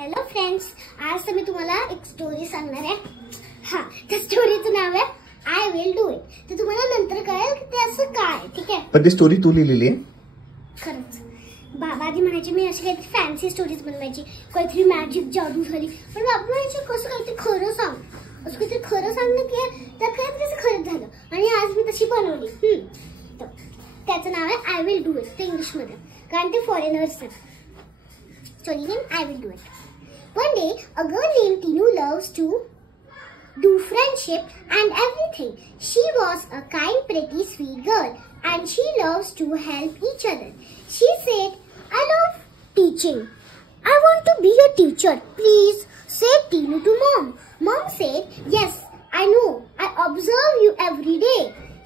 Hello friends, आज मी तुम्हाला एक स्टोरी सांगणार आहे. हा, त्या स्टोरीचं नाव आहे आय विल डू इट. ते तुम्हाला नंतर कळेल की ते असं काय. ठीक आहे, पण ती स्टोरी तू लिहिलेली आहे. खरंच बाबा आधी म्हणायचे मी अशी काहीतरी फॅन्सी स्टोरीज बनवायची, काहीतरी मॅजिक जादू झाली. पण बाबा म्हणायचे कसं काहीतरी खरं सांग, असं काहीतरी खरं सांगणं की त्या काय कसं खरंच झालं. आणि आज मी तशी बनवली. तर त्याचं नाव आहे आय विल डू इट. ते इंग्लिशमध्ये, कारण ते फॉरेनर्स आहेत. Story name I will do it. One day, a girl named Tinu loves to do friendship and everything. She was a kind, pretty, sweet girl, and she loves to help each other. She said, "I love teaching. I want to be a teacher. Please," said Tinu to Mom. Mom said, "Yes, I know. I observe you every day."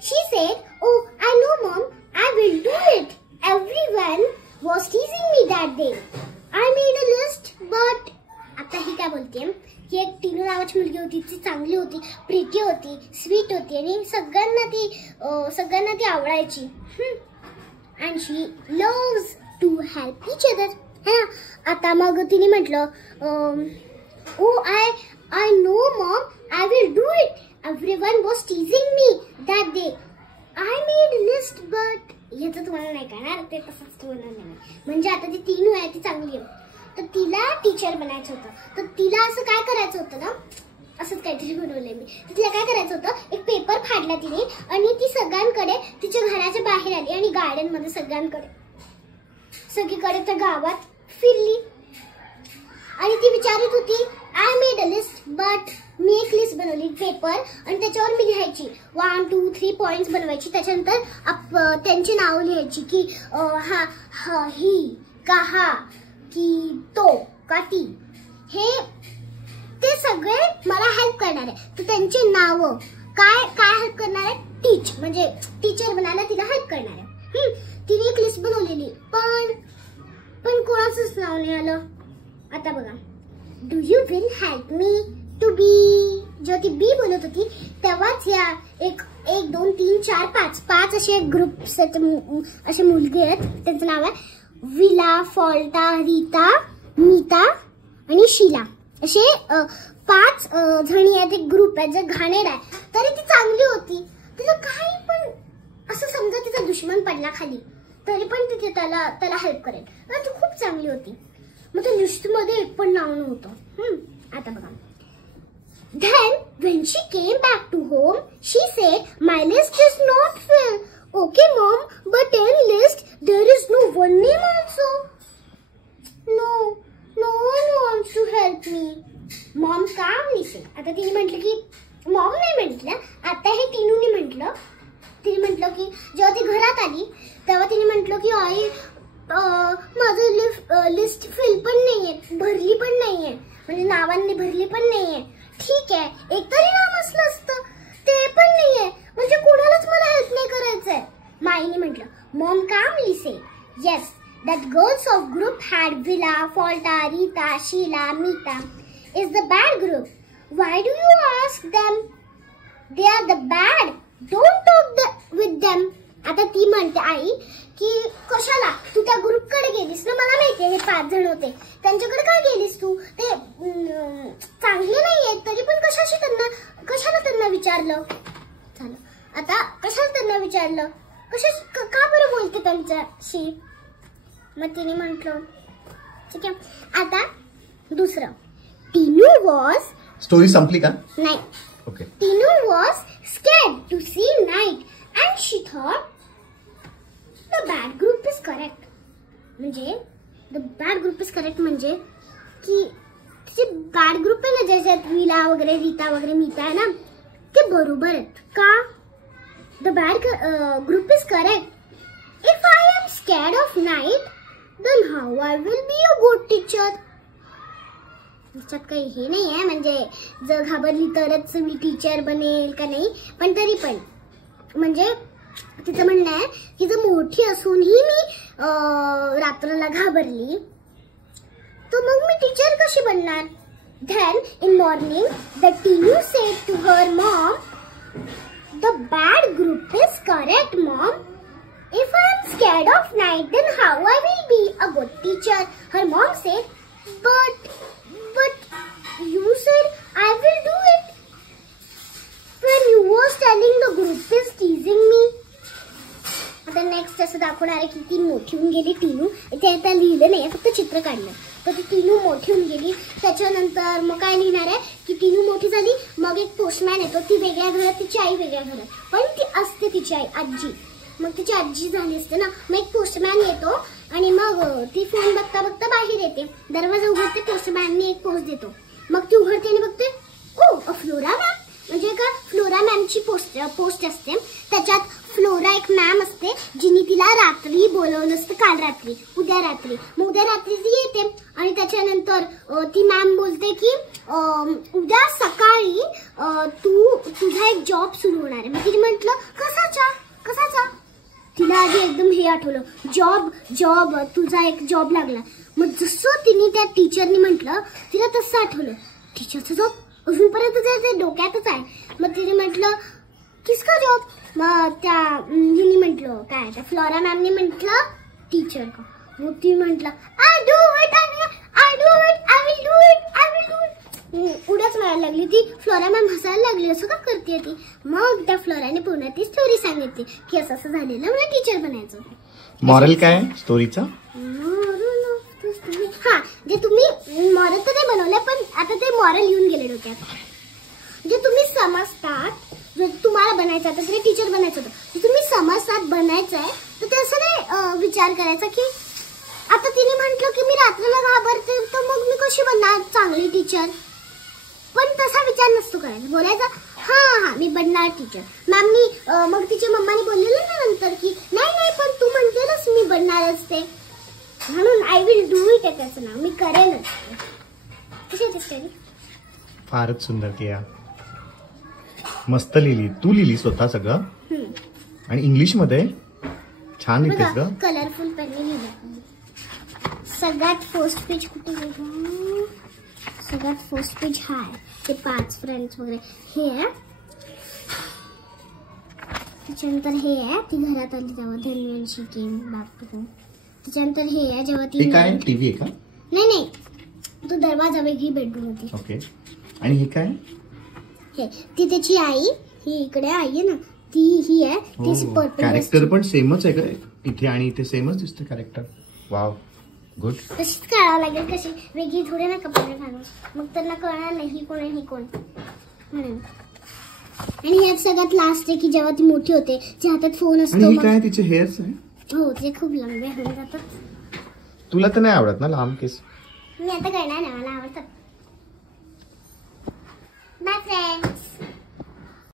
She said, "Oh, I know, Mom. I will do it." Everyone was teasing me that day. I made a list, but आता ही काय बोलते की एक टीनू नावाची मुलगी होती. ती चांगली होती, प्रिटी होती, स्वीट होती आणि सगळ्यांना ती आवडायची. And she loves to help each other. है ना. आता मग तिने म्हटलं, oh I know mom, I will do it. Everyone was teasing me that day. I made list, but याचं तुम्हाला नाही कळणार, ते तसंच तुम्हाला नाही. म्हणजे आता ती टीनू आहे, ती चांगली आहे, तर तिला टीचर बनायचं होतं. तर तिला असं काय करायचं होतं ना, असंच काहीतरी बनवलंय मी. तर तिला काय करायचं होतं, एक पेपर फाडला तिने आणि ती सगळ्यांकडे तिच्या घराच्या बाहेर आली आणि गार्डन मध्ये सगळीकडे त्या गावात फिरली आणि ती विचारत होती, I made a list, but मी एक लिस्ट बनवली पेपर आणि त्याच्यावर मी लिहायची 1, 2, 3 पॉइंट्स बनवायची. त्याच्यानंतर त्यांची नाव लिहायची की हा ही का हा की तो का ती. हे ते सगळे मला हेल्प करणार आहे. तर त्यांचे नाव काय हेल्प करणार आहे, टीच, म्हणजे टीचर बनायला तिला हेल्प करणार आहे. तिने एक लिस्ट बनवलेली, पण कोणाचंच नाव नाही आलं. आता बघा, do you will help me to be. जेव्हा ती बी बोलत होती तेव्हाच या 1, 2, 3, 4, 5 असे ग्रुप असे मुलगे आहेत. त्यांचं नाव आहे विला, फॉल्टा, रीता, मीता आणि शीला. असे 5 जणी आहेत. एक ग्रुप आहे जे घाणेर आहे. तरी ती चांगली होती. तिला काही पण असं समजा तिचा दुश्मन पडला खाली तरी पण तिथे त्याला हेल्प करेल, कारण ती खूप चांगली होती. मग त्या लिस्ट मध्ये एक पण नाव नव्हतं. आता बघा, then when she came back to home, she said, "My list is not full." "Okay, Mom, but in list there is no one name also." No one wants to help me. Mom calmly said. आता तिने म्हटलं की, Maugham नाही म्हटलं, आता हे टीनूने म्हटलं. तिने म्हटलं की जेव्हा ती घरात आली तेव्हा तिने म्हटलं की आई, माझं लिस्ट फिल पण नाहीये, भरली पण नाहीये, म्हणजे नावांनी भरली पण नाहीये. ठीक आहे, एक तरी नाव असलं असतं, ते पण नाहीये, म्हणजे कोणालाच मला हेल्प नाही करायचंय. माईने म्हटलं. Mom calmly said, yes, that girls of group had Vila, फॉल्टा, Rita, Sheela, Meeta is the bad group. Why do you ask them? They are the bad. Don't talk with them. आता ती म्हणते, आई की कशाला तू त्या ग्रुपकडे गेलीस ना, मला माहितीये हे 5 जण होते, त्यांच्याकडे का गेलीस तू, ते चांगले नाहीये, तरी पण कशाला त्यांना विचारलं. झालं. आता कशाला त्यांना विचारलं, का बरं बोलते त्यांच्याशी. मग तिने म्हटलं ठीक आहे. आता दुसरं, टीनू वॉज. स्टोरी संपली का? नाही. Okay. Tinu was scared to see night and she thought the bad group is correct. म्हणजे the bad group is correct म्हणजे की जे बॅड ग्रुप आहे ना, ज्याच्यात विला वगैरे, रीता वगैरे, मीता आहे ना, ते बरोबर आहेत. का? The bad group is correct. If I am scared of night then how I will be a good teacher. त्याच्यात काही हे नाही आहे, म्हणजे जर घाबरली तरच मी टीचर बनेल का नाही, पण तरी पण म्हणजे तिचं म्हणणं आहे की जर मोठी असूनही मी रात्रीला घाबरली तर मग मी टीचर कशी बनणार. Then in morning the Tinu said to her mom, "The bad group is correct, Mom. If I am scared of night, then how I will be a good teacher?" Her mom said, "But दाखवणार आहे की ती मोठी होऊन गेली टिनू. इथे आता लिहिलं नाही, फक्त चित्र काढलं. तर ती टिनू मोठी होऊन गेली. त्याच्यानंतर मग काय लिहिणार आहे की टिनू मोठी झाली. मग एक पोस्टमॅन येतो. ती वेगळ्या घरात, तिची आई वेगळ्या घरात, पण ती असते तिची आई, आजी. मग तिची आजी झाली असते ना. मग एक पोस्टमॅन येतो आणि मग ती फोन बघता बघता बाहेर येते. दरवाजा उघडते, पोस्टमॅनने एक पोस्ट देतो. मग ती उघडते आणि बघते, ओ फ्लोरा मॅम. म्हणजे का फ्लोरा मॅमची पोस्ट असते. त्याच्यात फ्लोरा एक मॅम असते जिने तिला रात्री बोलवलं असतं, काल रात्री, उद्या रात्री. मग उद्या रात्री ती येते आणि त्याच्यानंतर ती मॅम बोलते की उद्या सकाळी तुझा एक जॉब सुरू होणार आहे. मग तिने म्हटलं कसाचा. तिला आधी एकदम हे आठवलं, जॉब तुझा एक जॉब लागला. मग जसं तिने त्या टीचरनी म्हटलं तिला तसं आठवलं, टीचरचा जॉब अजूनपर्यंत ते डोक्यातच आहे. मग तिने म्हटलं किसका जॉब. मग त्या हिने म्हटलं काय, त्या फ्लोरा मॅमने म्हटलं टीचर का. मग ती म्हटलं आय डू इट. उड्याच मारायला लागली ती. फ्लोरा मॅम हसायला लागली, असं का करते ती. मग त्या फ्लोराने पूर्ण ती स्टोरी सांगितली की असं असं झालेलं, मला टीचर बनायचं. मॉरल काय स्टोरीचा? हा, जे तुम्ही मॉरल तर नाही बनवलंय, पण आता ते मॉरल येऊन गेले डोक्यात. जे तुम्ही समजतात, जर तुम्हाला बनायचं आता तरी टीचर बनायचं होतं, जे तुम्ही समजतात बनायचं आहे, तर ते असं नाही विचार करायचा की आता तिने म्हटलं की मी रात्रीला घाबरते, तर मग मी कशी बनणार चांगली टीचर. पण तसा विचार नसतो करायचा. बोलायचा हा मी बनणार टीचर. मॅमनी मग तिच्या मम्माने बोललेलं ना नंतर की नाही पण तू म्हणतेस मी बनणारच ते, म्हणून आय विल डू इट. त्याचं नाव मी करेनच. कशी आहे स्टोरी? फारच सुंदर किया, मस्त लिहिली. तू लिहिली स्वतः सगळं आणि इंग्लिश मध्ये छान लिहितेस ग. कलरफुल पेनने लिहिलं. सगळ्यात फर्स्ट पेज कुठे गेलं? सगळ्यात फर्स्ट पेज हा आहे, ते 5 फ्रेंड्स वगैरे हे आहे. त्याच्यानंतर हे आहे ती घरात आली तेव्हा धन्वंशी गेम बापू. त्याच्यानंतर हे आहे जेव्हा ती काय टीव्ही आहे का? नाही तो दरवाजा वेगळी बेडरूम होती. ओके. आणि हे काय? हे ती त्याची आई, ही इकडे आई आहे ना, ती ही आहे. ती पर्पल कॅरेक्टर पण सेमच आहे का इथे आणि इथे सेमच दिसतं कॅरेक्टर. Wow, good. तशीच काढावं लागेल, कशी वेगळी थोडे ना कपडे घालून, मग त्यांना कळणार नाही ही कोण आहे ही कोण म्हणून. आणि यात सगळ्यात लास्ट आहे की जेव्हा ती मोठी होते, तिच्या हातात फोन असतो. काय तिचे हेअर्स आहे? हो, ते खूप लंबे होऊन जातात. तुला तर नाही आवडत ना लांब केस? मी आता करणार नाही, मला आवडतात. Bye friend.